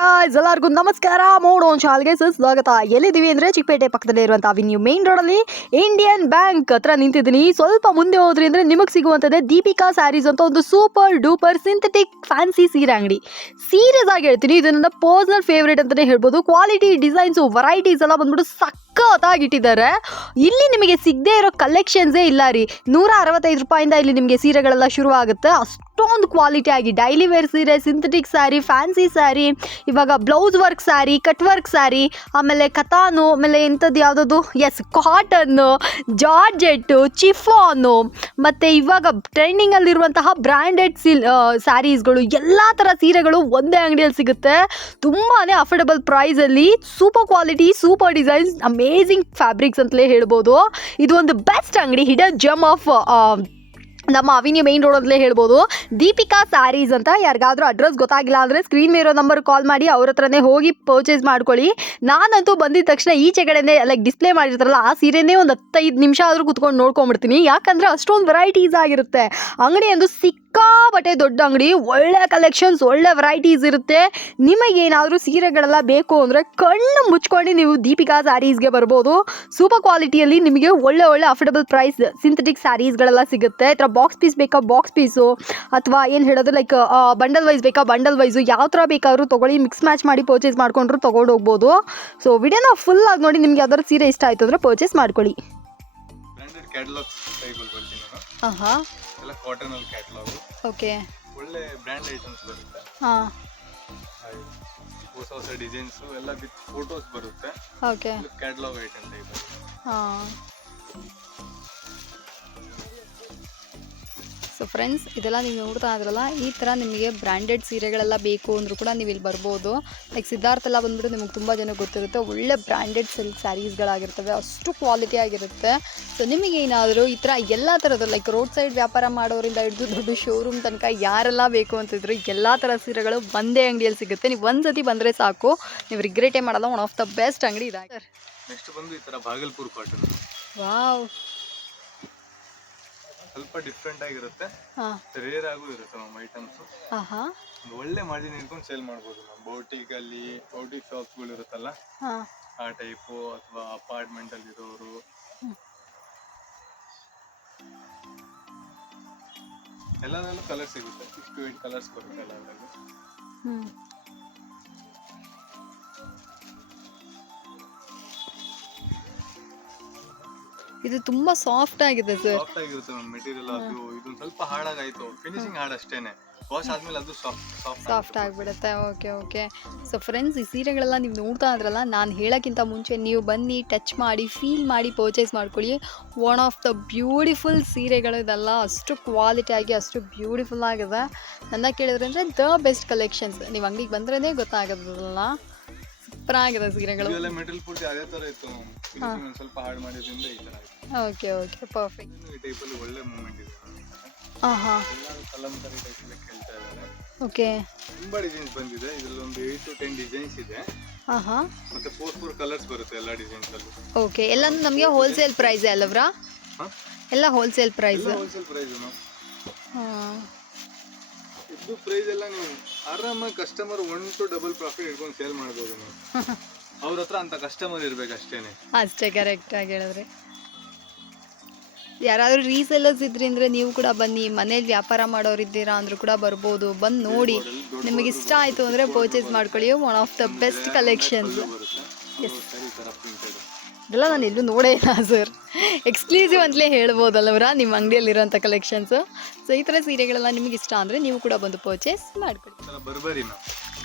Guys, ಎಲ್ಲರಿಗೂ ನಮಸ್ಕಾರ. ಮೋಡೋನ್ ಶಾಲ್ಗೆ ಸ್ವಾಗತ ಎಲ್ಲಿದ್ದೀವಿ ಅಂದರೆ ಚಿಕ್ಕಪೇಟೆ ಪಕ್ಕದಲ್ಲೇ ಇರುವಂಥ ಅವಿನ್ಯೂ ಮೇನ್ ರೋಡಲ್ಲಿ ಇಂಡಿಯನ್ ಬ್ಯಾಂಕ್ ಹತ್ರ ನಿಂತಿದ್ದೀನಿ. ಸ್ವಲ್ಪ ಮುಂದೆ ಹೋದ್ರಿ ಅಂದರೆ ನಿಮಗೆ ಸಿಗುವಂಥದ್ದೇ ದೀಪಿಕಾ ಸ್ಯಾರೀಸ್ ಅಂತ ಒಂದು ಸೂಪರ್ ಡೂಪರ್ ಸಿಂಥೆಟಿಕ್ ಫ್ಯಾನ್ಸಿ ಸೀರೆ ಅಂಗಡಿ. ಸೀರಿಯಸ್ ಆಗಿ ಹೇಳ್ತೀನಿ. ಇದು ನನ್ನ ಪರ್ಸನಲ್ ಫೇವ್ರೇಟ್ ಅಂತಲೇ ಹೇಳ್ಬೋದು. ಕ್ವಾಲಿಟಿ ಡಿಸೈನ್ಸು ವೆರೈಟೀಸ್ ಎಲ್ಲ ಬಂದ್ಬಿಟ್ಟು ಸಖತ್ತಾಗಿ ಇಟ್ಟಿದ್ದಾರೆ ಇಲ್ಲಿ ನಿಮಗೆ ಸಿಗದೇ ಇರೋ ಕಲೆಕ್ಷನ್ಸೇ ಇಲ್ಲ ರೀ. ನೂರ ಅರವತ್ತೈದು ರೂಪಾಯಿಂದ ಇಲ್ಲಿ ನಿಮಗೆ ಸೀರೆಗಳೆಲ್ಲ ಶುರು ಆಗುತ್ತೆ ಅಷ್ಟೊಂದು ಕ್ವಾಲಿಟಿ ಆಗಿ ಡೈಲಿ ವೇರ್ ಸೀರೆ ಸಿಂಥೆಟಿಕ್ ಸ್ಯಾರಿ ಫ್ಯಾನ್ಸಿ ಸ್ಯಾರಿ ಇವಾಗ blouse work sari cut work sari ಆಮೇಲೆ ಕಥಾನು, ಆಮೇಲೆ ಇಂಥದ್ದು ಯಾವುದದು? ಎಸ್ ಕಾಟನ್ನು ಜಾರ್ಜೆಟ್ಟು ಚಿಫಾನು ಮತ್ತು ಇವಾಗ ಟ್ರೆಂಡಿಂಗಲ್ಲಿರುವಂತಹ ಬ್ರ್ಯಾಂಡೆಡ್ ಸಿಲ್ ಸ್ಯಾರೀಸ್ಗಳು ಎಲ್ಲ ಥರ ಸೀರೆಗಳು ಒಂದೇ ಅಂಗಡಿಯಲ್ಲಿ ಸಿಗುತ್ತೆ. ತುಂಬಾ ಅಫೋರ್ಡಬಲ್ ಪ್ರೈಸಲ್ಲಿ super quality super designs amazing fabrics ಅಂತಲೇ ಹೇಳ್ಬೋದು. ಇದು ಒಂದು ಬೆಸ್ಟ್ ಅಂಗಡಿ ಹಿಡನ್ ಜಮ್ ಆಫ್ ನಮ್ಮ ಅವಿನಿಯ ಮೇನ್ ರೋಡ್ ಅಂತಲೇ ಹೇಳ್ಬೋದು. ದೀಪಿಕಾ ಸ್ಯಾರೀಸ್ ಅಂತ ಯಾರಿಗಾದ್ರೂ ಅಡ್ರೆಸ್ ಗೊತ್ತಾಗಿಲ್ಲ ಅಂದರೆ ಸ್ಕ್ರೀನ್ ಮೇಲಿರೋ ನಂಬರ್ ಕಾಲ್ ಮಾಡಿ ಅವ್ರ ಹತ್ರನೇ ಹೋಗಿ ಪರ್ಚೇಸ್ ಮಾಡ್ಕೊಳ್ಳಿ. ನಾನಂತೂ ಬಂದಿದ ತಕ್ಷಣ ಈಚೆ ಕಡೆನೇ ಲೈಕ್ ಡಿಸ್ಪ್ಲೇ ಮಾಡಿರ್ತಾರಲ್ಲ, ಆ ಸೀರೆನೇ ಒಂದು ಹತ್ತೈದು ನಿಮಿಷ ಆದರೂ ಕುತ್ಕೊಂಡು ನೋಡ್ಕೊಂಬಿಡ್ತೀನಿ ಯಾಕಂದರೆ ಅಷ್ಟೊಂದು ವೆರೈಟೀಸ್ ಆಗಿರುತ್ತೆ. ಅಂಗಡಿ ಒಂದು ಸಿಕ್ಕಾಪಟ್ಟೆ ದೊಡ್ಡ ಅಂಗಡಿ ಒಳ್ಳೆ ಕಲೆಕ್ಷನ್ಸ್ ಒಳ್ಳೆ ವೆರೈಟೀಸ್ ಇರುತ್ತೆ. ನಿಮಗೇನಾದರೂ ಸೀರೆಗಳೆಲ್ಲ ಬೇಕು ಅಂದರೆ ಕಣ್ಣು ಮುಚ್ಕೊಂಡು ನೀವು ದೀಪಿಕಾ ಸ್ಯಾರೀಸ್ಗೆ ಬರ್ಬೋದು. ಸೂಪರ್ ಕ್ವಾಲಿಟಿಯಲ್ಲಿ ನಿಮಗೆ ಒಳ್ಳೆ ಒಳ್ಳೆ ಅಫೋರ್ಡಬಲ್ ಪ್ರೈಸ್ ಸಿಂಥೆಟಿಕ್ ಸ್ಯಾರೀಸ್ಗಳೆಲ್ಲ ಸಿಗುತ್ತೆ. ಈ ಥರ ಬಾಕ್ಸ್ ಪೀಸ್ ಬೇಕಾ ಬಾಕ್ಸ್ ಪೀಸು ಅಥವಾ ಏನು ಹೇಳೋದು ಲೈಕ್ ಬಂಡಲ್ ವೈಸ್ ಬೇಕಾ ಬಂಡಲ್ ವೈಸು ಯಾವ ಥರ ಬೇಕಾದರೂ ತೊಗೊಳ್ಳಿ ಮಿಕ್ಸ್ ಮ್ಯಾಚ್ ಮಾಡಿ ಪರ್ಚೇಸ್ ಮಾಡ್ಕೊಂಡ್ರು ತೊಗೊಂಡು ಹೋಗ್ಬೋದು. ಸೊ ವಿಡಿಯೋನ ಫುಲ್ ಆಗಿ ನೋಡಿ ನಿಮ್ಗೆ ಯಾವ್ದಾದ್ರು ಸೀರೆ ಇಷ್ಟ ಆಯಿತು ಅಂದರೆ ಪರ್ಚೇಸ್ ಮಾಡ್ಕೊಳ್ಳಿ. ಹಾಂ ಹಾಂ ಎಲ್ಲ ಕಾಟನ್ ಅಲ್ಲಿ ಕ್ಯಾಟಲಾಗ್ ಓಕೆ ಒಳ್ಳೆ ಬ್ರ್ಯಾಂಡ್ ಐಟಮ್ಸ್ ಬರುತ್ತೆ. ಹಾ. ಹಾಗೆ ಹೊಸ ಹೊಸ ಡಿಸೈನ್ಸ್ ಎಲ್ಲ ವಿತ್ ಫೋಟೋಸ್ ಬರುತ್ತೆ. ಓಕೆ ಕ್ಯಾಟಲಾಗ್ ಐಟಮ್ ಟೈಪ್ ಹಾಂ. ಸೊ ಫ್ರೆಂಡ್ಸ್ ಇದೆಲ್ಲ ನೀವು ನೋಡ್ತಾ ಇದ್ರಲ್ಲ ಈ ಥರ ನಿಮಗೆ ಬ್ರ್ಯಾಂಡೆಡ್ ಸೀರೆಗಳೆಲ್ಲ ಬೇಕು ಅಂದರೂ ಕೂಡ ನೀವು ಇಲ್ಲಿ ಬರ್ಬೋದು. ಲೈಕ್ ಸಿದ್ಧಾರ್ಥ ಎಲ್ಲ ಬಂದ್ಬಿಟ್ಟು ನಿಮಗೆ ತುಂಬ ಜನ ಗೊತ್ತಿರುತ್ತೆ. ಒಳ್ಳೆ ಬ್ರ್ಯಾಂಡೆಡ್ ಸಿಲ್ಕ್ ಸ್ಯಾರೀಸ್ಗಳಾಗಿರ್ತವೆ ಅಷ್ಟು ಕ್ವಾಲಿಟಿ ಆಗಿರುತ್ತೆ. ಸೊ ನಿಮಗೆ ಏನಾದರೂ ಈ ಥರ ಎಲ್ಲ ಥರದ್ದು ಲೈಕ್ ರೋಡ್ ಸೈಡ್ ವ್ಯಾಪಾರ ಮಾಡೋರಿಂದ ಹಿಡಿದು ದೊಡ್ಡ ಶೋರೂಮ್ ತನಕ ಯಾರೆಲ್ಲ ಬೇಕು ಅಂತಿದ್ರು ಎಲ್ಲ ಥರ ಸೀರೆಗಳು ಒಂದೇ ಅಂಗಡಿಯಲ್ಲಿ ಸಿಗುತ್ತೆ. ನೀವು ಒಂದು ಸತಿ ಬಂದರೆ ಸಾಕು. ನೀವು ರಿಗ್ರೆಟೇ ಮಾಡಲ್ಲ. ಒನ್ ಆಫ್ ದ ಬೆಸ್ಟ್ ಅಂಗಡಿ ಇದಾಗಿದೆ. ಸರ್ ನೆಕ್ಸ್ಟ್ ಬಂದು ಈ ಥರ ಬಾಗಲ್ಪುರ್ ಕಾಟನ್ ವಾವ್ ಸ್ವಲ್ಪ ಡಿಫ್ರೆಂಟ್ ಆಗಿರುತ್ತೆ. ಇರುತ್ತೆ ರೇರ್ ಆಗೂ ಇರುತ್ತೆ ನಮ್ಮ ಐಟಮ್ಸ್ ಒಳ್ಳೆ ಮಾರ್ಜಿನ್ ಇಟ್ಕೊಂಡು ಸೇಲ್ ಮಾಡ್ಬೋದು. ನಾವು ಅಲ್ಲಿ ಬೋಟಿಕ್ ಶಾಪ್ಸ್ಗಳು ಇರುತ್ತಲ್ಲ? ಹಾಂ. ಆ ಟೈಪು ಅಥವಾ ಅಪಾರ್ಟ್ಮೆಂಟಲ್ಲಿ ಇರೋರು ಎಲ್ಲದರಲ್ಲೂ ಕಲರ್ ಸಿಗುತ್ತೆ. ಸಿಕ್ಸ್ ಟು ಏಟ್ ಕಲರ್ಸ್ ಬರುತ್ತೆ ಎಲ್ಲದರಲ್ಲೂ ಇದು ತುಂಬಾ ಸಾಫ್ಟ್ ಆಗಿದೆ ಸರ್ ಸಾಫ್ಟ್ ಆಗಿರುತ್ತೆ ಮ್ಯಾಮ್ ಮೆಟೀರಿಯಲ್ ಅದು ಇದೊಂದು ಸ್ವಲ್ಪ ಹಾಳಾಗಾಯ್ತು. ಫಿನಿಶಿಂಗ್ ಹಾರ್ಡ್ ಅಷ್ಟೇನೆ ವಾಶ್ ಆದ್ಮೇಲೆ ಅದು ಸಾಫ್ಟ್ ಸಾಫ್ಟ್ ಸಾಫ್ಟ್ ಆಗಿಬಿಡುತ್ತೆ. ಓಕೆ ಓಕೆ ಸೊ ಫ್ರೆಂಡ್ಸ್ ಈ ಸೀರೆಗಳೆಲ್ಲ ನೀವು ನೋಡ್ತಾ ಇದ್ರಲ್ಲ ನಾನು ಹೇಳೋಕ್ಕಿಂತ ಮುಂಚೆ ನೀವು ಬನ್ನಿ ಟಚ್ ಮಾಡಿ ಫೀಲ್ ಮಾಡಿ ಪರ್ಚೇಸ್ ಮಾಡ್ಕೊಳ್ಳಿ. ಒನ್ ಆಫ್ ದ ಬ್ಯೂಟಿಫುಲ್ ಸೀರೆಗಳು ಇದೆಲ್ಲ. ಅಷ್ಟು ಕ್ವಾಲಿಟಿ ಆಗಿ ಅಷ್ಟು ಬ್ಯೂಟಿಫುಲ್ ಆಗಿದೆ. ನನ್ನ ಕೇಳಿದ್ರೆ ಅಂದರೆ ದ ಬೆಸ್ಟ್ ಕಲೆಕ್ಷನ್ಸ್ ನೀವು ಅಂಗಡಿಗೆ ಬಂದ್ರೇ ಗೊತ್ತಾಗೋದಲ್ಲ ಸೂಪರ್ ಆಗಿದೆ ಸೀರೆಗಳು ಇದೆಲ್ಲ ಮೆಟಲ್ ಪೂರ್ತಿ ಅದೇ ತರ ಇತ್ತು. ಫಿನಿಶಿಂಗ್ ಒಂದು ಸ್ವಲ್ಪ ಹಾರ್ಡ್ ಮಾಡಿದ್ರಿಂದ ಈ ತರ ಆಯ್ತು. ಓಕೆ ಓಕೆ ಪರ್ಫೆಕ್ಟ್ ಇನ್ನು ಈ ಅಲ್ಲಿ ಒಳ್ಳೆ ಮೂಮೆಂಟ್ ಇದೆ. ಹಾಂ ಹಾಂ ಎಲ್ಲರೂ ಕಲಂಕರಿ ಟೈಪಲ್ಲಿ ಕೇಳ್ತಾ ಇದ್ದಾರೆ. ಓಕೆ ತುಂಬಾ ಡಿಸೈನ್ಸ್ ಬಂದಿದೆ. ಇದ್ರಲ್ಲಿ ಒಂದು ಏಟ್ ಟು ಟೆನ್ ಡಿಸೈನ್ಸ್ ಇದೆ. ಹಾಂ ಹಾಂ ಮತ್ತೆ ಫೋರ್ ಫೋರ್ ಕಲರ್ಸ್ ಬರುತ್ತೆ ಎಲ್ಲ ಡಿಸೈನ್ಸ್ ಅಲ್ಲೂ. ಓಕೆ ಎಲ್ಲ ನಮಗೆ ಹೋಲ್ಸೇಲ್ ಪ್ರೈಸ್ ಅಲ್ಲವ್ರಾ? ಎಲ್ಲ ಹೋಲ್ಸೇಲ್ ಪ್ರೈಸ್ ಎಲ್ಲ ಹೋಲ್ಸೇಲ್ ಪ್ರೈಸ್ ಹಾಂ. ಇದು ಪ್ರೈಸ್ ಎಲ್ಲ ನೀವು ಆರಾಮಾಗಿ customer one to double profit ಇಟ್ಕೊಂಡು ಸೇಲ್ ಮಾಡ್ಬೋದು ನೀವು. ಅವ್ರ ಹತ್ರ ಅಂತ ಕಸ್ಟಮರ್ ಇರ್ಬೇಕು ಅಷ್ಟೇನೆ. ಅಷ್ಟೇ ಕರೆಕ್ಟಾಗಿ ಹೇಳಿದ್ರೆ. ಯಾರಾದರೂ ರೀಸೆಲ್ಲರ್ಸ್ ಇದ್ರಿ ಅಂದರೆ ನೀವು ಕೂಡ ಬನ್ನಿ ಮನೇಲಿ ವ್ಯಾಪಾರ ಮಾಡೋರು ಇದ್ದೀರಾ ಅಂದ್ರೂ ಕೂಡ ಬರ್ಬೋದು. ಬಂದು ನೋಡಿ ನಿಮಗೆ ಇಷ್ಟ ಆಯಿತು ಅಂದರೆ ಪರ್ಚೇಸ್ ಮಾಡ್ಕೊಳ್ಳಿ. One of the best collections ಇದೆಲ್ಲ ನಾನು ಎಲ್ಲೂ ನೋಡೇ ಇಲ್ಲ ಸರ್. ಎಕ್ಸ್ಕ್ಲೂಸಿವ್ ಅಂತಲೇ ಹೇಳ್ಬೋದಲ್ಲವ್ರ ನಿಮ್ಮ ಅಂಗಡಿಯಲ್ಲಿರೋಂಥ ಕಲೆಕ್ಷನ್ಸು ಸೊ ಈ ಥರ ಸೀರೆಗಳೆಲ್ಲ ನಿಮಗೆ ಇಷ್ಟ ಅಂದರೆ ನೀವು ಕೂಡ ಬಂದು ಪರ್ಚೇಸ್ ಮಾಡ್ಕೊಳ್ಳಿ ಬರ್ಬರಿ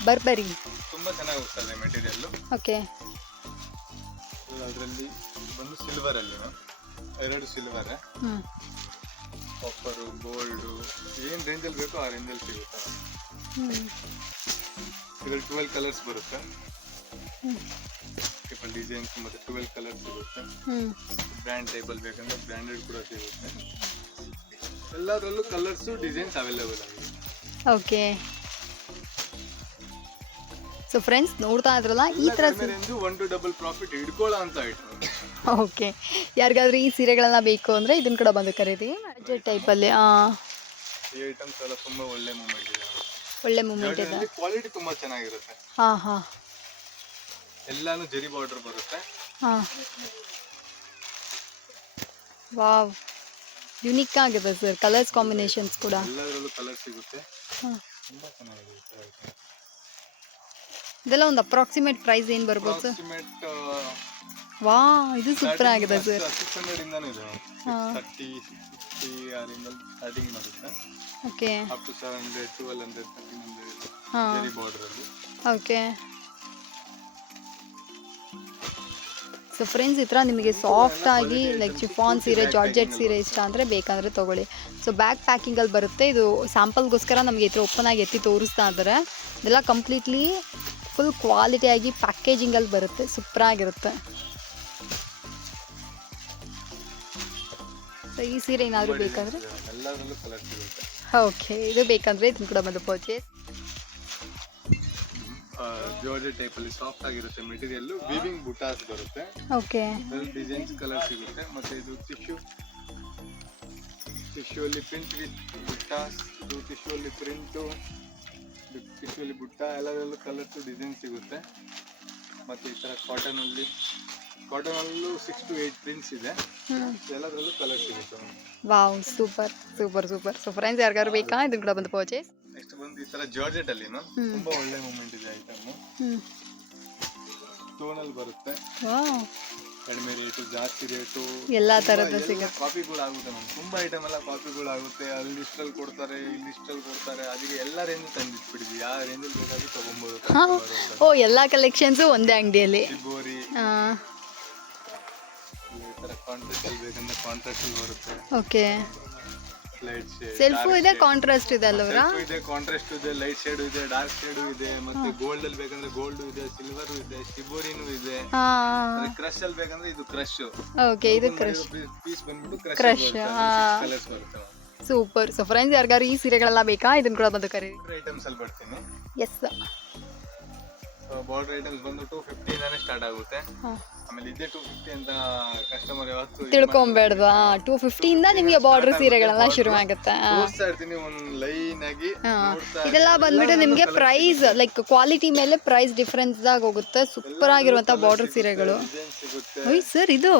ಬರ್ಬರಿ ತುಂಬಾ ಚೆನ್ನಾಗಿ ಹೋಗ್ತದೆ ಮೆಟೀರಿಯಲ್ ಓಕೆ ಅದರಲ್ಲಿ ಬಂದು ಸಿಲ್ವರ್ ಅಲ್ಲಿ ಮ್ಯಾಮ್ ಎರಡು ಸಿಲ್ವರ್ ಕಾಪರು ಗೋಲ್ಡು ಏನು ರೇಂಜಲ್ಲಿ ಬೇಕೋ ಆ ರೇಂಜಲ್ಲಿ ಸಿಗುತ್ತೆ. ಇದರಲ್ಲಿ ಟ್ವೆಲ್ ಕಲರ್ಸ್ ಬರುತ್ತೆ. ಡಿಸೈನ್ಸ್ ಮತ್ತೆ ಟ್ವೆಲ್ ಕಲರ್ ಸಿಗುತ್ತೆ ಬ್ರ್ಯಾಂಡ್ ಟೇಬಲ್ ಬೇಕಂದ್ರೆ ಬ್ರ್ಯಾಂಡೆಡ್ ಕೂಡ ಸಿಗುತ್ತೆ. ಎಲ್ಲದರಲ್ಲೂ ಕಲರ್ಸು ಡಿಸೈನ್ಸ್ ಅವೈಲೇಬಲ್ ಆಗಿದೆ. ಓಕೆ ಸೊ ಫ್ರೆಂಡ್ಸ್ ನೋಡ್ತಾ ಇದ್ರಲ್ಲ ಈ ಥರ ಒನ್ ಟು ಡಬಲ್ ಪ್ರಾಫಿಟ್ ಹಿಡ್ಕೊಳ್ಳೋ ಅಂತ ಐಟಮ್ ಓಕೆ ಯಾರಿಗಾದ್ರೂ ಈ ಸೀರೆಗಳನ್ನ ಬೇಕು ಅಂದರೆ ಇದನ್ನ ಕೂಡ ಬಂದು ಖರೀದಿ. ಬಜೆಟ್ ಟೈಪಲ್ಲಿ ಈ ಐಟಮ್ಸ್ ಎಲ್ಲ ತುಂಬ ಒಳ್ಳೆ ಮೂಮೆಂಟ್ ಇದೆ. ಒಳ್ಳೆ ಮೂಮೆಂಟ್ ಇದೆ. ಕ್ವಾಲಿಟಿ ತುಂಬಾ ಚೆನ್ನಾಗಿರುತ್ತೆ. ಹಾಂ ಹಾಂ. ಎಲ್ಲಾನು ಜರಿ ಬಾರ್ಡರ್ ಬರುತ್ತೆ. ಹಾಂ. ವಾವ್. ಯುನಿಕ್ ಆಗಿದೆ ಸರ್ ಕಲರ್ಸ್ ಕಾಂಬಿನೇಷನ್ಸ್ ಕೂಡ. ಎಲ್ಲದರಲ್ಲೂ ಕಲರ್ ಸಿಗುತ್ತೆ. ಹಾಂ. ತುಂಬಾ ಚೆನ್ನಾಗಿದೆ ಇದೆಲ್ಲ ಒಂದು ಅಪ್ರಾಕ್ಸಿಮೇಟ್ ಪ್ರೈಸ್ ಏನು ಬರ್ಬೋದು ಸರ್ ಅಪ್ರಾಕ್ಸಿಮೇಟ್ ವಾ ಇದು ಸೂಪರ್ ಆಗಿದೆ ಸರ್ ಸಿಕ್ಸ್ ಹಂಡ್ರೆಡ್ ಇಂದಾನು ಇದೆ. ತರ್ಟಿ ಸಿಕ್ಸ್ಟಿ ಆ ಸ್ಟಾರ್ಟಿಂಗ್ ಮಾಡುತ್ತೆ okay up to seven hundred twelve hundred thirteen hundred border ಅಲ್ಲಿ. ಓಕೆ ಸೊ ಫ್ರೆಂಡ್ಸ್ ಈ ಥರ ನಿಮಗೆ ಸಾಫ್ಟ್ ಆಗಿ ಲೈಕ್ ಚಿಫಾನ್ ಸೀರೆ ಜಾರ್ಜೆಟ್ ಸೀರೆ ಇಷ್ಟ ಅಂದರೆ ಬೇಕಂದರೆ ತೊಗೊಳ್ಳಿ. ಸೊ ಬ್ಯಾಗ್ ಪ್ಯಾಕಿಂಗಲ್ಲಿ ಬರುತ್ತೆ. ಇದು ಸ್ಯಾಂಪಲ್ಗೋಸ್ಕರ ನಮಗೆ ಈ ಥರ ಓಪನ್ ಆಗಿ ಎತ್ತಿ ತೋರಿಸ್ತಾ ಇದ್ದಾರೆ ಇದೆಲ್ಲ ಕಂಪ್ಲೀಟ್ಲಿ ಫುಲ್ ಕ್ವಾಲಿಟಿಯಾಗಿ ಪ್ಯಾಕೇಜಿಂಗಲ್ಲಿ ಬರುತ್ತೆ. ಸೂಪರಾಗಿರುತ್ತೆ ಸೊ ಈ ಸೀರೆ ಏನಾದರೂ ಬೇಕಂದರೆ? ಓಕೆ ಇದು ಬೇಕಂದರೆ ಇದನ್ನು ಕೂಡ ಬಂದು ಪರ್ಚೇಸ್ ಜೋರ್ಜೆ ಟೈಪ್ ಅಲ್ಲಿ ಸಾಫ್ಟ್ ಆಗಿರುತ್ತೆ ಮೆಟೀರಿಯಲ್ ವೀವಿಂಗ್ ಬುಟಾಸ್ ಬರುತ್ತೆ. ಓಕೆ ಡಿಸೈನ್ಸ್ ಕಲರ್ ಸಿಗುತ್ತೆ. ಮತ್ತೆ ಇದು ಟಿಶ್ಯೂ ಟಿಶ್ಯೂ ಅಲ್ಲಿ ಪ್ರಿಂಟ್ ವಿತ್ ಬುಟ್ಟಾಸ್ ಇದು ಟಿಶ್ಯೂ ಅಲ್ಲಿ ಪ್ರಿಂಟು ಟಿಶ್ಯೂ ಅಲ್ಲಿ ಬುಟ್ಟ ಎಲ್ಲದರಲ್ಲೂ ಕಲರ್ಸ್ ಡಿಸೈನ್ ಸಿಗುತ್ತೆ. ಮತ್ತೆ ಈ ತರ ಕಾಟನ್ ಅಲ್ಲಿ. ಕಾಟನ್ ಅಲ್ಲೂ ಸಿಕ್ಸ್ ಟು ಏಟ್ ಪ್ರಿಂಟ್ಸ್ ಇದೆ. ಎಲ್ಲದರಲ್ಲೂ ಕಲರ್ ಸಿಗುತ್ತೆ. Wow super super super so friends ಯಾರಿಗಾರು ಬೇಕಾ? ಇದನ್ನ ಕೂಡ ಬಂದು ಪರ್ಚೇಸ್ ನೆಕ್ಸ್ಟ್ ಬಂದು ಈ ತರ ಜಾರ್ಜೆಟ್ ಅಲ್ಲಿ. ತುಂಬಾ ಒಳ್ಳೆ ಮೂಮೆಂಟ್ ಇದೆ ಐಟಮ್ ಸ್ಟೋನ್ ಅಲ್ಲಿ ಬರುತ್ತೆ. ಕಡಿಮೆ ರೇಟು ಜಾಸ್ತಿ ರೇಟು ಎಲ್ಲ ತರದ ಸಿಗುತ್ತೆ. ಕಾಪಿಗಳಾಗುತ್ತೆ ಮ್ಯಾಮ್ ತುಂಬಾ ಐಟಮ್ ಎಲ್ಲ ಕಾಪಿಗಳಾಗುತ್ತೆ ಅಲ್ಲಿ ಇಷ್ಟಲ್ಲಿ ಕೊಡ್ತಾರೆ ಇಲ್ಲಿ ಅಲ್ಲಿ ಕೊಡ್ತಾರೆ. ಅದಕ್ಕೆ ಎಲ್ಲ ರೇಂಜ್ ತಂದಿಟ್ಬಿಡಿದ್ವಿ ಯಾವ ರೇಂಜಲ್ಲಿ ಬೇಕಾದ್ರೂ ತಗೊಂಬೋದು. ಓ ಎಲ್ಲ ಕಲೆಕ್ಷನ್ಸು ಒಂದೇ ಅಂಗಡಿಯಲ್ಲಿ. ಗೋರಿ ಈ ತರ ಕಾಂಟ್ರಾಸ್ಟ್ ಅಲ್ಲಿ ಬೇಕಂದ್ರೆ ಕಾಂಟ್ರಾಕ್ಟ್ ಅಲ್ಲಿ ಬರುತ್ತೆ. ಓಕೆ ಲೈಟ್ ಶೇಡ್ ಸೆಲ್ಫು ಇದೆ ಕಾಂಟ್ರಾಸ್ಟ್ ಇದೆ ಅಲ್ಲವರ ಇದೆ ಕಾಂಟ್ರಾಸ್ಟ್ ಇದೆ ಲೈಟ್ ಶೇಡ್ ಇದೆ ಡಾರ್ಕ್ ಶೇಡ್ ಇದೆ ಮತ್ತೆ ಗೋಲ್ಡ್ ಅಲ್ಲಿ ಬೇಕಂದ್ರೆ ಗೋಲ್ಡ್ ಇದೆ ಸಿಲ್ವರ್ ಇದೆ ಸಿಬೋರಿನು ಇದೆ. ಕ್ರಶ್ ಅಲ್ಲಿ ಬೇಕಂದ್ರೆ ಇದು ಕ್ರಶ್ ಓಕೆ ಇದು ಕ್ರಶ್ ಪೀಸ್ ಬಂದ್ಬಿಟ್ಟು crush colours super so friends ಯಾರಿಗಾರು ಈ ಸೀರೆಗಳೆಲ್ಲ ಬೇಕಾ? ಇದನ್ನ ಕೂಡ ಬಂದು ಕರೀರಿ ಐಟಮ್ಸ್ ಅಲ್ಲಿ ಬರ್ತೀನಿ. ಎಸ್ ಬಾರ್ಡರ್ ಐಟಮ್ಸ್ ಬಂದು ಟೂ ಫಿಫ್ಟಿಯಿಂದಾನೇ ಸ್ಟಾರ್ಟ್ ಆಗುತ್ತೆ. ಆಮೇಲೆ ಇದೇ ಟೂ ಫಿಫ್ಟಿ ಅಂತ ಕಸ್ಟಮರ್ ಯಾವತ್ತು ಇದ್ ತಿಳ್ಕೊಂಬೇಡ್ದು ಟೂ ಫಿಫ್ಟಿಯಿಂದ ನಿಮಗೆ ಬಾರ್ಡರ್ ಸೀರೆಗಳೆಲ್ಲ ಶುರು ಆಗುತ್ತೆ ತೋರಿಸ್ತಾ ಇರ್ತೀನಿ ಒಂದ್ ಲೈನ್ ಆಗಿ ನೋಡ್ತಾ ಇದೆಲ್ಲ ಬಂದ್ಬಿಟ್ಟು ನಿಮಗೆ ಪ್ರೈಸ್ ಲೈಕ್ ಕ್ವಾಲಿಟಿ ಮೇಲೆ ಪ್ರೈಸ್ ಡಿಫ್ರೆನ್ಸ್ ಆಗಿ ಹೋಗುತ್ತೆ. ಸೂಪರ್ ಆಗಿರುವಂತ ಬಾರ್ಡರ್ ಸೀರೆಗಳು. ಓಯ್ ಸರ್ ಇದು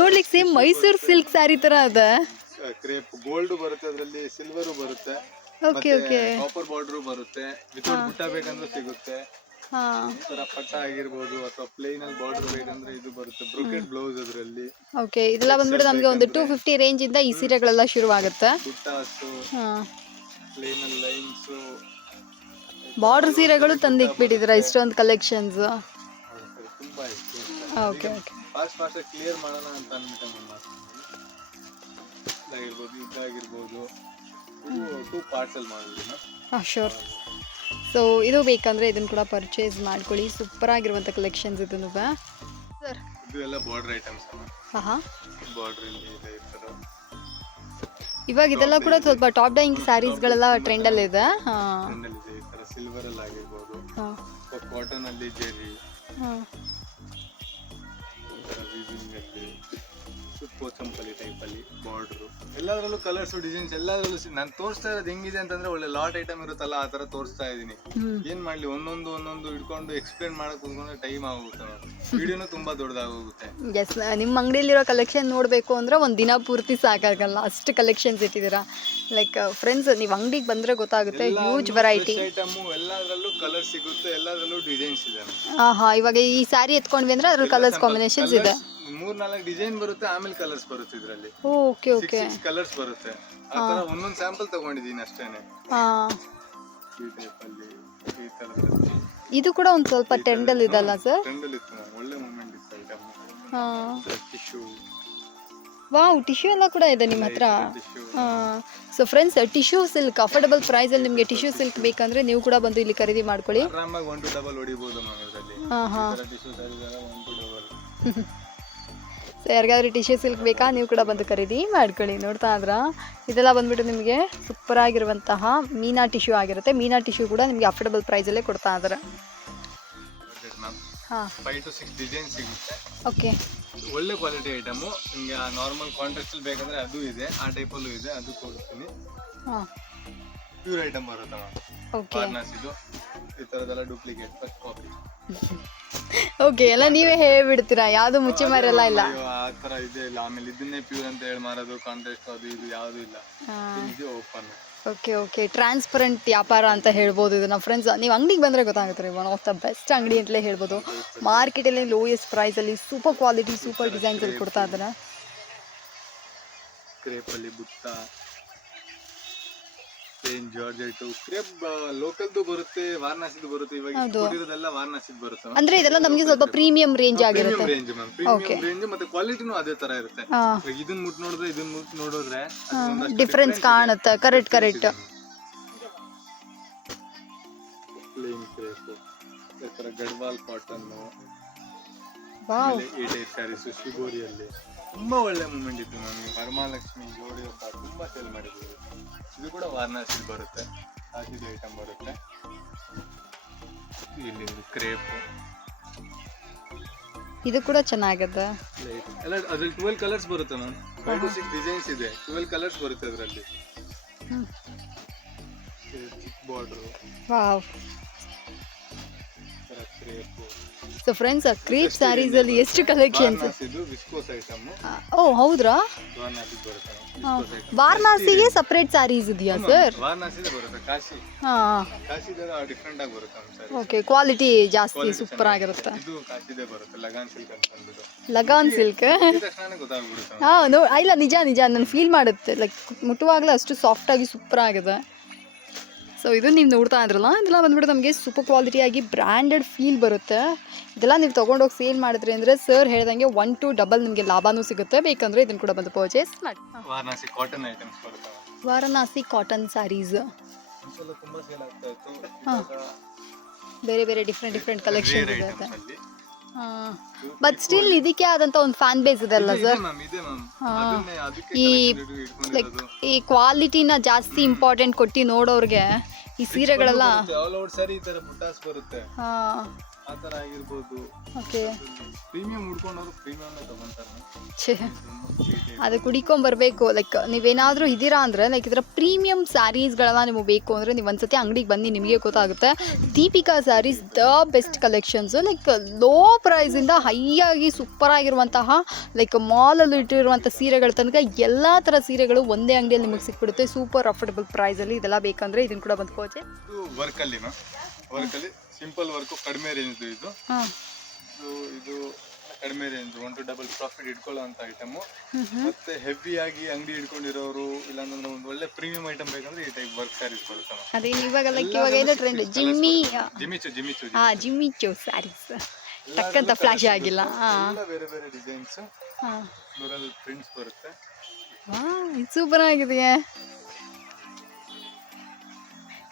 ನೋಡ್ಲಿಕ್ಕೆ ಸೇಮ್ ಮೈಸೂರು ಸಿಲ್ಕ್ ಸ್ಯಾರಿ ತರ ಅದ ಕ್ರೇಪ್ ಗೋಲ್ಡ್ ಬರುತ್ತೆ ಅದರಲ್ಲಿ ಸಿಲ್ವರು ಬರುತ್ತೆ. ಓಕೆ ಓಕೆ ಕಾಪರ್ ಬಾರ್ಡರ್ ಬರುತ್ತೆ. ವಿತೌಟ್ ಬುಟ್ಟ ಬೇಕಂದ್ರೆ ಸಿಗುತ್ತೆ. ಪಟ್ಟ ಆಗಿರ್ಬೋದು ಅಥವಾ ಪ್ಲೇನ್ ಅಲ್ಲಿ ಬಾರ್ಡರ್ ಬೇಕಂದ್ರೆ ಇದು ಬರುತ್ತೆ ಬ್ರೊಕೆಟ್ ಬ್ಲೌಸ್ ಅದರಲ್ಲಿ. ಓಕೆ ಇದೆಲ್ಲ ಬಂದ್ಬಿಟ್ಟು ನಮಗೆ ಒಂದು ಟೂ ಫಿಫ್ಟಿ ರೇಂಜ್ ಇಂದ ಈ ಸೀರೆಗಳೆಲ್ಲ ಶುರುವಾಗುತ್ತೆ. ಬುಟ್ಟಾಸು ಪ್ಲೇನ್ ಅಲ್ಲಿ ಲೈನ್ಸ್ ಬಾರ್ಡರ್ ಸೀರೆಗಳು ತಂದಿಟ್ಬಿಟ್ಟಿದ್ದೀರಾ ಇಷ್ಟೊಂದು ಕಲೆಕ್ಷನ್ಸ್ ತುಂಬಾ okay okay fast fast clear ಮಾಡೋಣ ಅಂತ ಅಂದ್ಬಿಟ್ಟು ನಾನು. ಮಾಡ್ತೀನಿ ಇದಾಗಿರ್ಬೋದು. ಇದಾಗಿರ್ಬೋದು ಟೂ ಪಾರ್ಟ್ಸ್ ಅಲ್ಲಿ ಮಾಡಿದ್ದೀನಿ. ಹಾಂ ಶೋರ್ ಸೊ ಇದು ಬೇಕಂದ್ರೆ ಇದನ್ನು ಕೂಡ ಪರ್ಚೇಸ್ ಮಾಡ್ಕೊಳ್ಳಿ. ಸೂಪರ್ ಆಗಿರುವಂಥ ಕಲೆಕ್ಷನ್ಸ್ ಇದನ್ನು ಸರ್ ಇದು ಬಾರ್ಡರ್ ಐಟಮ್ಸ್ ಹಾಂ ಹಾಂ. ಬಾರ್ಡರ್ ಇದೆ ಈ ಇವಾಗ ಇದೆಲ್ಲ ಕೂಡ ಸ್ವಲ್ಪ ಟಾಪ್ ಡೈಯಿಂಗ್ ಸ್ಯಾರೀಸ್ಗಳೆಲ್ಲ ಟ್ರೆಂಡಲ್ಲಿದೆ ಹಾಂ. ಟ್ರೆಂಡ್ ಅಲ್ಲಿ ಇದೆ ಈ ತರ. ಸಿಲ್ವರ್ ಅಲ್ಲಿ ಆಗಿರ್ಬೋದು ಹಾಂ ಕಾಟನ್ ಅಲ್ಲಿ ಜೆರಿ ಪೋಚಂಪಲ್ಲಿ ಟೈಪ್ ಅಲ್ಲಿ ಬಾರ್ಡರ್ ಎಲ್ಲದರಲ್ಲೂ ಕಲರ್ಸ್ ಡಿಸೈನ್ಸ್ ಎಲ್ಲದರಲ್ಲೂ ನಾನು ತೋರಿಸ್ತಾ ಇರೋದು ಹೆಂಗಿದೆ ಅಂತಂದ್ರೆ ಒಳ್ಳೆ ಲಾಟ್ ಐಟಮ್ ಇರುತ್ತಲ್ಲ ಆ ತರ ತೋರಿಸ್ತಾ ಇದೀನಿ ಏನು ಮಾಡ್ಲಿ ಒಂದೊಂದು ಒಂದೊಂದು ಹಿಡ್ಕೊಂಡು ಎಕ್ಸ್ಪ್ಲೇನ್ ಮಾಡಕ್ ಕುತ್ಕೊಂಡ್ರೆ ಟೈಮ್ ಆಗುತ್ತೆ ವಿಡಿಯೋನು ತುಂಬಾ ದೊಡ್ಡದಾಗೋಗುತ್ತೆ ಎಸ್ ನಿಮ್ಮ ಅಂಗಡಿಯಲ್ಲಿರೋ ಕಲೆಕ್ಷನ್ ನೋಡಬೇಕು ಅಂದ್ರೆ ಒಂದು ದಿನ ಪೂರ್ತಿ ಸಾಕಾಗಲ್ಲ. ಅಷ್ಟು ಕಲೆಕ್ಷನ್ಸ್ ಇಟ್ಟಿದ್ದೀರಾ. ಲೈಕ್ ಫ್ರೆಂಡ್ಸ್ ನೀವು ಅಂಗಡಿಗೆ ಬಂದ್ರೆ ಗೊತ್ತಾಗುತ್ತೆ ಹ್ಯೂಜ್ ವೆರೈಟಿ ಐಟಮ್ ಎಲ್ಲದರಲ್ಲೂ ಕಲರ್ ಸಿಗುತ್ತೆ ಎಲ್ಲದರಲ್ಲೂ ಡಿಸೈನ್ಸ್ ಇದೆ. ಹಾಂ ಹಾಂ ಇವಾಗ ಈ ಸ್ಯಾರಿ ಎತ್ಕೊಂಡ್ವಿ ಅಂದ್ರೆ ಅದ್ರ ಕಲರ್ಸ್ ಕಾಂಬಿನೇಷನ್ಸ್ ಇದೆ. ಮೂರ್ ನಾಲ್ಕು ಡಿಸೈನ್ ಬರುತ್ತೆ ಆಮೇಲೆ ಕಲರ್ಸ್ ಬರುತ್ತೆ ಇದರಲ್ಲಿ. ಓಕೆ ಓಕೆ ಕಲರ್ಸ್ ಬರುತ್ತೆ. ಆ ತರ ಒಂದೊಂದು ಸ್ಯಾಂಪಲ್ ತಗೊಂಡಿದ್ದೀನಿ ಅಷ್ಟೇನೆ. ಹಾ. ಈ ಟೈಪ್ ಅಲ್ಲಿ ಈ ಇದು ಕೂಡ ಒಂದು ಸ್ವಲ್ಪ ಟೆಂಡಲ್ ಇದಲ್ಲ ಸರ್ ಟೆಂಡಲ್ ಇತ್ತು. ಒಳ್ಳೆ ಮೂಮೆಂಟ್ ಇತ್ತು ಐಟಮ್ ಹಾಂ. ಟಿಶ್ಯೂ ವಾವ್ ಟಿಶ್ಯೂ ಎಲ್ಲ ಕೂಡ ಇದೆ ನಿಮ್ಮ ಹತ್ರ. So friends tissue silk affordable ಪ್ರೈಸಲ್ಲಿ ನಿಮಗೆ ಟಿಶ್ಯೂ ಸಿಲ್ಕ್ ಬೇಕಂದ್ರೆ ನೀವು ಕೂಡ ಬಂದು ಇಲ್ಲಿ ಖರೀದಿ ಮಾಡ್ಕೊಳ್ಳಿ. ಆರಾಮಾಗಿ ಒನ್ ಟು ಡಬಲ್ ಹೊಡಿಬೋದು ಮ್ಯಾಮ್ ಇದರಲ್ಲಿ. ಹಾಂ ಹಾಂ. ಟು ಸೊ ಯಾರಿಗಾದ್ರೂ ಟಿಶ್ಯೂ ಸಿಲ್ಕ್ ಬೇಕಾ? ನೀವು ಕೂಡ ಬಂದು ಖರೀದಿ ಮಾಡ್ಕೊಳ್ಳಿ. ನೋಡ್ತಾ ಇದ್ರ? ಇದೆಲ್ಲ ಬಂದ್ಬಿಟ್ಟು ನಿಮಗೆ ಸೂಪರ್ ಆಗಿರುವಂತಹ ಮೀನಾ ಟಿಶ್ಯೂ ಆಗಿರುತ್ತೆ. ಮೀನಾ ಟಿಶ್ಯೂ ಕೂಡ ನಿಮಗೆ ಅಫೋರ್ಡಬಲ್ ಪ್ರೈಸಲ್ಲೇ ಕೊಡ್ತಾ ಇದ್ದಾರೆ. ಹಾಂ. ಫೈವ್ ಟು ಸಿಕ್ಸ್ ಡಿಸೈನ್ ಸಿಗುತ್ತೆ. ಓಕೆ ಒಳ್ಳೆ ಕ್ವಾಲಿಟಿ ಐಟಮು ನಿಮಗೆ ನಾರ್ಮಲ್ ಕಾಂಟ್ರಾಕ್ಟಲ್ಲಿ ಬೇಕಂದ್ರೆ ಅದು ಇದೆ ಆ ಟೈಪಲ್ಲೂ ಇದೆ ಅದು ಕೊಡ್ತೀನಿ. ಹಾಂ. ಪ್ಯೂರ್ ಐಟಮ್ ಬರುತ್ತೆ ಓಕೆ ವಾರಣಾಸಿದು ಈ ಥರದ್ದೆಲ್ಲ ಡೂಪ್ಲಿಕೇಟ್ ಕಾಪಿ ಓಕೆ ಎಲ್ಲ ನೀವೇ ಹೇಳ್ಬಿಡ್ತೀರಾ? ಯಾವುದು ಮುಚ್ಚಿ ಮರೆಲ್ಲ ಇಲ್ಲ ಆ ಥರ ಇದೆ ಇಲ್ಲ. ಆಮೇಲೆ ಇದನ್ನೇ ಪ್ಯೂರ್ ಅಂತ ಹೇಳಿ ಮಾರೋದು ಕಾಂಟೆಸ್ಟ್ ಅದು ಇದು ಯಾವುದು ಇಲ್ಲ. ಇದು ಓಪನ್ ಓಕೆ ಓಕೆ ಟ್ರಾನ್ಸ್ಪರೆಂಟ್ ವ್ಯಾಪಾರ ಅಂತ ಹೇಳ್ಬೋದು ಇದು ನಮ್ಮ ಫ್ರೆಂಡ್ಸ್ ನೀವು ಅಂಗಡಿಗೆ ಬಂದರೆ ಗೊತ್ತಾಗುತ್ತೆ ರೀ ಒನ್ ಆಫ್ ದ ಬೆಸ್ಟ್ ಅಂಗಡಿ ಅಂತಲೇ ಹೇಳ್ಬೋದು. ಮಾರ್ಕೆಟಲ್ಲಿ ಲೋಯೆಸ್ಟ್ ಪ್ರೈಸಲ್ಲಿ ಸೂಪರ್ ಕ್ವಾಲಿಟಿ ಸೂಪರ್ ಡಿಸೈನ್ಸಲ್ಲಿ ಕೊಡ್ತಾ ಇದ್ದಾರೆ ಕ್ರೇಪಲ್ಲಿ ಬುಟ್ಟ ಪ್ಲೇನ್ ಜಾರ್ಜೆಟು ಕ್ರೇಪ್ ಲೋಕಲ್ದು ಬರುತ್ತೆ ವಾರಣಾಸಿದು ಬರುತ್ತೆ ಇವಾಗ. ಕೊಟ್ಟಿರೋದೆಲ್ಲ ವಾರಣಾಸಿದು ಬರುತ್ತೆ ಅಂದ್ರೆ ಇದೆಲ್ಲ ನಮಗೆ ಸ್ವಲ್ಪ ಪ್ರೀಮಿಯಂ ರೇಂಜ್ ಆಗಿರುತ್ತೆ. ರೇಂಜ್ ಮ್ಯಾಮ್ ಪ್ರೀಮಿಯಂ ರೇಂಜ್ ಮತ್ತೆ ಕ್ವಾಲಿಟಿನೂ ಅದೇ ತರ ಇರುತ್ತೆ. ಹಾಂ. ಇವಾಗ ಇದನ್ನ ಮುಟ್ ನೋಡಿದ್ರೆ ಇದನ್ನ ಮುಟ್ ನೋಡಿದ್ರೆ ಡಿಫ್ರೆನ್ಸ್ ಕಾಣುತ್ತೆ. ಕರೆಕ್ಟ್ ಕರೆಕ್ಟ್ ಪ್ಲೇನ್ ಕ್ರೇಪ್ ಈ ತರ ಗಡ್ವಾಲ್ ಕಾಟನ್ ಈ ಟೈಪ್ ಸ್ಯಾರೀಸ್ ಶಿಗೋರಿಯಲ್ಲಿ ತುಂಬಾ ಒಳ್ಳೆ ಮೂಮೆಂಟ್ ಇತ್ತು ನಮಗೆ ವರಮಹಾಲಕ್ಷ್ಮಿ ಜೋಡಿ ಹಬ್ಬ ತುಂಬಾ ಸೇಲ್ ಮಾಡಿದ್ವಿ ಇದು ಕೂಡ ವಾರಣಾಸಿ ಬರುತ್ತೆ. ಹಾಕಿದ ಐಟಮ್ ಬರುತ್ತೆ. ಇಲ್ಲಿ ಕ್ರೇಪ್ ಇದು ಕೂಡ ಚೆನ್ನಾಗಿದೆ? ಎಲ್ಲ ಅದ್ರಲ್ಲಿ ಟ್ವೆಲ್ ಕಲರ್ಸ್ ಬರುತ್ತೆ ma'am five to six designs ಇದೆ. ಟ್ವೆಲ್ ಕಲರ್ಸ್ ಬರುತ್ತೆ ಅದರಲ್ಲಿ. ಚಿಕ್ ಬಾರ್ಡ್ರು ವಾವ್ ಸೊ ಫ್ರೆಂಡ್ಸ್ ಆ ಕ್ರೀಪ್ ಸ್ಯಾರೀಸಲ್ಲಿ ಎಷ್ಟು ಕಲೆಕ್ಷನ್ಸ್ ಇದು ವಿಸ್ಕೋಸ್ ಐಟಮ್ ಓ ಹೌದ್ರಾ? ವಾರಣಾಸಿ ಬರುತ್ತೆ. ವಾರಣಾಸಿಗೆ ಸಪ್ರೇಟ್ ಸ್ಯಾರೀಸ್ ಇದೆಯಾ ಸರ್ ವಾರಣಾಸಿದೆ ಬರುತ್ತೆ ಕಾಶಿ. ಹಾಂ. ಕಾಶಿದಾಗ ಡಿಫ್ರೆಂಟ್ ಆಗಿ ಬರುತ್ತೆ ನಮ್ಮ ಸರಿ ಓಕೆ ಕ್ವಾಲಿಟಿ ಜಾಸ್ತಿ ಸೂಪರ್ ಆಗಿರುತ್ತೆ. ಇದು ಕಾಶಿದೆ ಬರುತ್ತೆ ಲಗಾನ್ ಸಿಲ್ಕ್ ಅಂತ ಅಂದ್ಬಿಟ್ಟು ಲಗಾನ್ ಸಿಲ್ಕ್ ಈ ತಕ್ಷಣ ಗೊತ್ತಾಗ್ಬಿಡುತ್ತೆ. ಹಾಂ ನೋ ಇಲ್ಲ ನಿಜ ನಿಜ ನಾನು ಫೀಲ್ ಮಾಡುತ್ತೆ. ಲೈಕ್ ಮುಟ್ಟುವಾಗಲೇ ಅಷ್ಟು ಸಾಫ್ಟ್ ಆಗಿ ಸೂಪರ್ ಆಗಿದೆ. ಸೊ ಇದು ನೀವು ನೋಡ್ತಾ ಇದ್ರಲ್ಲ ಇದೆಲ್ಲ ಬಂದ್ಬಿಟ್ಟು ನಮಗೆ ಸೂಪರ್ ಕ್ವಾಲಿಟಿಯಾಗಿ ಬ್ರ್ಯಾಂಡೆಡ್ ಫೀಲ್ ಬರುತ್ತೆ. ಇದೆಲ್ಲ ನೀವು ತೊಗೊಂಡೋಗಿ ಸೇಲ್ ಮಾಡಿದ್ರಿ ಅಂದರೆ ಸರ್ ಹೇಳ್ದಂಗೆ ಒನ್ ಟು ಡಬಲ್ ನಿಮಗೆ ಲಾಭನೂ ಸಿಗುತ್ತೆ. ಬೇಕಂದರೆ ಇದನ್ನು ಕೂಡ ಬಂದು ಪರ್ಚೇಸ್ ಮಾಡಿ. Varanasi cotton items Varanasi cotton saris ಬೇರೆ ಬೇರೆ different different collection rare but still ಇದಕ್ಕೆ ಆದಂಥ ಒಂದು ಫ್ಯಾನ್ ಬೇಸ್ ಇದೆ ಅಲ್ಲ ಸರ್ ಈ ಲೈಕ್ ಈ ಕ್ವಾಲಿಟಿನ ಜಾಸ್ತಿ ಇಂಪಾರ್ಟೆಂಟ್ ಕೊಟ್ಟು ನೋಡೋರಿಗೆ ಈ ಸೀರೆಗಳೆಲ್ಲ. ಬರುತ್ತೆ. ಹಾಂ. ಆ ಆಗಿರಬಹುದು ಆಗಿರ್ಬೋದು. ಓಕೆ. ಪ್ರೀಮಿಯಂ ಹುಡ್ಕೊಂಡವ್ರು ಪ್ರೀಮಿಯಂ ತಗೊಂತಾರೆ ಛೇ ಅದು ಕುಡಿಕೊಂಬರ್ಬೇಕು ಲೈಕ್ ನೀವೇನಾದರೂ ಇದ್ದೀರಾ ಅಂದರೆ ಲೈಕ್ ಇದರ ಪ್ರೀಮಿಯಂ ಸ್ಯಾರೀಸ್ಗಳೆಲ್ಲ ನಿಮಗೆ ಬೇಕು ಅಂದರೆ ನೀವು ಒಂದ್ಸತಿ ಅಂಗಡಿಗೆ ಬನ್ನಿ ನಿಮಗೆ ಗೊತ್ತಾಗುತ್ತೆ. Deepika saris the best collections like low ಪ್ರೈಸಿಂದ ಹೈಯಾಗಿ ಸೂಪರ್ ಆಗಿರುವಂತಹ ಲೈಕ್ ಮಾಲಲ್ಲಿ ಇಟ್ಟಿರುವಂಥ ಸೀರೆಗಳ ತನಕ ಎಲ್ಲ ಥರ ಸೀರೆಗಳು ಒಂದೇ ಅಂಗಡಿಯಲ್ಲಿ ನಿಮಗೆ ಸಿಕ್ಬಿಡುತ್ತೆ. ಸೂಪರ್ ಅಫೋರ್ಡಬಲ್ ಪ್ರೈಸಲ್ಲಿ ಇದೆಲ್ಲ ಬೇಕಂದ್ರೆ ಇದನ್ನು ಕೂಡ ಬಂದು ಇದು ವರ್ಕ್ ಅಲ್ಲಿ ಮ್ಯಾಮ್. ವರ್ಕ್ ಅಲ್ಲಿ ಸಿಂಪಲ್ ವರ್ಕ್ ಕಡಿಮೆ ರೇಂಜ್ ಇದು. ಇದು ಇದು ಕಡಿಮೆ range one to double profit ಇಟ್ಕೊಳ್ಳೋ ಅಂತ ಐಟಮು ಮತ್ತೆ ಹೆವಿ ಆಗಿ ಅಂಗಡಿ ಇಟ್ಕೊಂಡಿರೋರು ಇಲ್ಲಾಂದ್ರೆ ಒಂದು ಒಳ್ಳೆ ಪ್ರೀಮಿಯಂ ಐಟಮ್ ಬೇಕಂದ್ರೆ ಈ ಟೈಪ್ ವರ್ಕ್ ಸ್ಯಾರೀಸ್ ಬರುತ್ತೆ ಅದೇ ಇವಾಗ ಲೈಕ್ ಇವಾಗ ಏನೋ trend Jimmy Jimmy Choo Jimmy Choo ಹಾ ಜಿಮ್ಮಿ ಚೋ ಸ್ಯಾರೀಸ್ ಟಕ್ಕಂತ ಫ್ಲಾಶ್ ಆಗಿಲ್ಲ ಬೇರೆ ಬೇರೆ ಡಿಸೈನ್ಸ್ ಪ್ರಿಂಟ್ಸ್ ಬರುತ್ತೆ. ಸೂಪರ್ ಆಗಿದೆಯಾ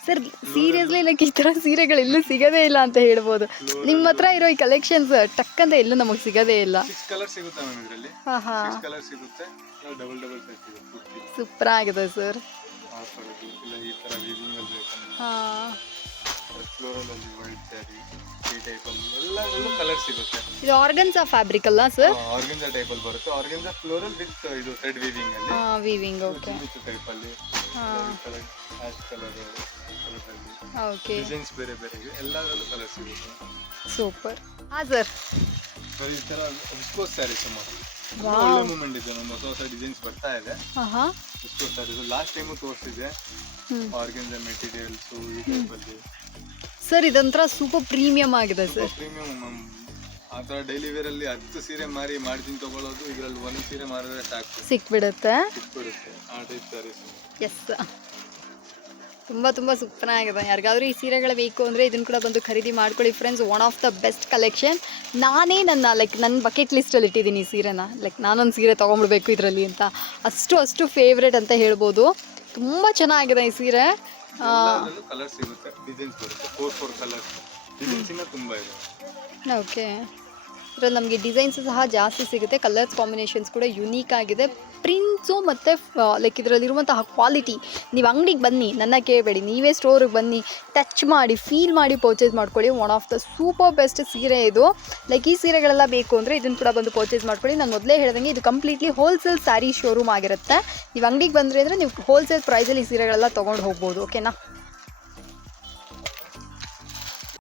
ಸರ್ ಸೀರಿಯಸ್ಲಿ ಲೈಕ್ ಈ ಥರ ಸೀರೆಗಳು ಎಲ್ಲೂ ಸಿಗೋದೇ ಇಲ್ಲ ಅಂತ ಹೇಳ್ಬೋದು. ನಿಮ್ಮ ಹತ್ರ ಇರೋ ಈ ಕಲೆಕ್ಷನ್ಸ್ ಟಕ್ಕಂತ ಎಲ್ಲೂ ನಮಗೆ ಸಿಗೋದೇ ಇಲ್ಲ. ಕಲರ್ ಸಿಗುತ್ತೆ ಮ್ಯಾಮ್ ಇದರಲ್ಲಿ. ಹಾಂ ಹಾಂ. ಸಿಕ್ಸ್ ಕಲರ್ ಸಿಗುತ್ತೆ. ಡಬಲ್ ಡಬಲ್ ಸೈಜ್ ಸಿಗುತ್ತೆ. ಪೂರ್ತಿ ಸೂಪರ್ ಆಗಿದೆ ಸರ್ ಆ ಈ ಥರ ಅಲ್ಲಿ ಹಾಂ. ಫ್ಲೋರಲ್ ಅಲ್ಲಿ ವೈಟ್ ಸ್ಯಾರಿ ಈ ಟೈಪ್ ಅಲ್ಲಿ ಎಲ್ಲದರಲ್ಲೂ ಕಲರ್ ಸಿಗುತ್ತೆ. ಇದು ಆರ್ಗನ್ಸಾ ಫ್ಯಾಬ್ರಿಕ್ ಅಲ್ಲ ಸರ್ ಆರ್ಗನ್ಸ್ ಟೈಪ್ ಅಲ್ಲಿ ಬರುತ್ತೆ. ಆರ್ಗನ್ಸ್ ಫ್ಲೋರಲ್ ವಿತ್ ಇದು ಥ್ರೆಡ್ ವೀವಿಂಗ್ ಅಲ್ಲಿ. ಹಾಂ ವೀವಿಂಗ್ ಓಕೆ ಟೈಪ್ ಹಾಂ. ಆಶ್ ಓಕೆ ಡಿಸೈನ್ಸ್ ಬೇರೆ ಬೇರೆ ಇದೆ ಎಲ್ಲದರಲ್ಲೂ ಕಲರ್ ಸಿಗುತ್ತೆ ಸೂಪರ್ ಹಾ ಸರ್ ಬರೀ ಈ ಥರ ವಿಸ್ಕೋಸ್ ಸ್ಯಾರೀಸ್ ಮಾಡಿ Wow. ಒಳ್ಳೆ ಮೂಮೆಂಟ್ ಇದೆ. ನಮ್ಮ ಹೊಸ ಹೊಸ ಡಿಸೈನ್ಸ್ ಬರ್ತಾ ಇದೆ. ಹಾಂ ಹಾಂ ವಿಸ್ಕೋಸ್ ಸ್ಯಾರೀಸ್ ಲಾಸ್ಟ್ ಟೈಮು ತೋರಿಸಿದೆ ಹ್ಞೂ ಆರ್ಗೆನ್ಸಾ ಮೆಟೀರಿಯಲ್ಸು ಈ ಟೈಪಲ್ಲಿ ಸರ್ ಇದೊಂಥರ ಸೂಪರ್ ಪ್ರೀಮಿಯಂ ಆಗಿದೆ ಸರ್ ಪ್ರೀಮಿಯಂ ಆ ಥರ ಡೈಲಿ ಅಲ್ಲಿ ಹತ್ತು ಸೀರೆ ಮಾರಿ ಮಾರ್ಜಿನ್ ತಗೊಳ್ಳೋದು ಇದರಲ್ಲಿ ಒಂದು ಸೀರೆ ಮಾರಿದ್ರೆ ಸಾಕು. ಸಿಕ್ಬಿಡುತ್ತೆ. ಸಿಕ್ಬಿಡುತ್ತೆ. ಆ ಟೈಪ್ ಸ್ಯಾರೀಸ್ ಎಸ್ ತುಂಬ ತುಂಬ ಸೂಪರ್ ಆಗಿದೆ ಯಾರಿಗಾದ್ರೂ ಈ ಸೀರೆಗಳು ಬೇಕು ಅಂದರೆ ಇದನ್ನು ಕೂಡ ಬಂದು ಖರೀದಿ ಮಾಡ್ಕೊಳ್ಳಿ friends one of the best collection ನಾನೇ ನನ್ನ ಲೈಕ್ ನನ್ನ ಬಕೆಟ್ ಲಿಸ್ಟಲ್ಲಿ ಇಟ್ಟಿದ್ದೀನಿ ಈ ಸೀರೆನ. ಲೈಕ್ ನಾನೊಂದು ಸೀರೆ ತೊಗೊಂಡ್ಬಿಡ್ಬೇಕು ಇದರಲ್ಲಿ ಅಂತ. ಅಷ್ಟು ಅಷ್ಟು ಫೇವ್ರೇಟ್ ಅಂತ ಹೇಳ್ಬೋದು. ತುಂಬ ಚೆನ್ನಾಗಿದೆ ಈ ಸೀರೆ. ಓಕೆ ಇದರಲ್ಲಿ ನಮಗೆ ಡಿಸೈನ್ಸ್ ಸಹ ಜಾಸ್ತಿ ಸಿಗುತ್ತೆ. ಕಲರ್ಸ್ ಕಾಂಬಿನೇಷನ್ಸ್ ಕೂಡ ಯುನೀಕ್ ಆಗಿದೆ. ಪ್ರಿಂಟ್ಸು ಮತ್ತು ಲೈಕ್ ಇದರಲ್ಲಿರುವಂತಹ ಕ್ವಾಲಿಟಿ ನೀವು ಅಂಗಡಿಗೆ ಬನ್ನಿ ನನ್ನ ಕೇಳಬೇಡಿ ನೀವೇ ಸ್ಟೋರಿಗೆ ಬನ್ನಿ ಟಚ್ ಮಾಡಿ ಫೀಲ್ ಮಾಡಿ ಪರ್ಚೇಸ್ ಮಾಡ್ಕೊಳ್ಳಿ. One of the super best ಸೀರೆ ಇದು. ಲೈಕ್ ಈ ಸೀರೆಗಳೆಲ್ಲ ಬೇಕು ಅಂದರೆ ಇದನ್ನು ಕೂಡ ಬಂದು ಪರ್ಚೇಸ್ ಮಾಡ್ಕೊಳ್ಳಿ. ನಾನು ಮೊದಲೇ ಹೇಳ್ದಂಗೆ ಇದು ಕಂಪ್ಲೀಟ್ಲಿ ಹೋಲ್ಸೇಲ್ ಸ್ಯಾರಿ ಶೋರೂಮ್ ಆಗಿರುತ್ತೆ. ನೀವು ಅಂಗಡಿಗೆ ಬಂದರೆ ಅಂದರೆ ನೀವು ಹೋಲ್ಸೇಲ್ ಪ್ರೈಸಲ್ಲಿ ಈ ಸೀರೆಗಳೆಲ್ಲ ತೊಗೊಂಡು ಹೋಗ್ಬೋದು ಓಕೆನಾ